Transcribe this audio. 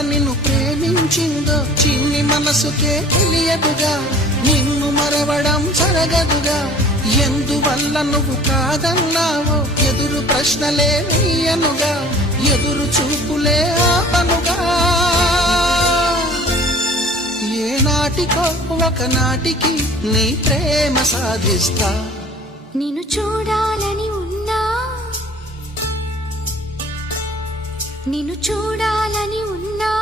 నిన్ను ప్రేమించిందో చిన్ని మనసుకే తెలియదుగా, నిన్ను మరవడం జరగదుగా. ఎందువల్ల నువ్వు కాదన్నావో ఎదురు ప్రశ్నలే వేయనుగా, ఎదురు చూపులే ఆపనుగా. ఏనాటికో ఒకనాటికి నీ ప్రేమ సాధిస్తా. నిన్ను చూడాలని ఉన్నా, నిన్ను చూడాలని ఉన్నా,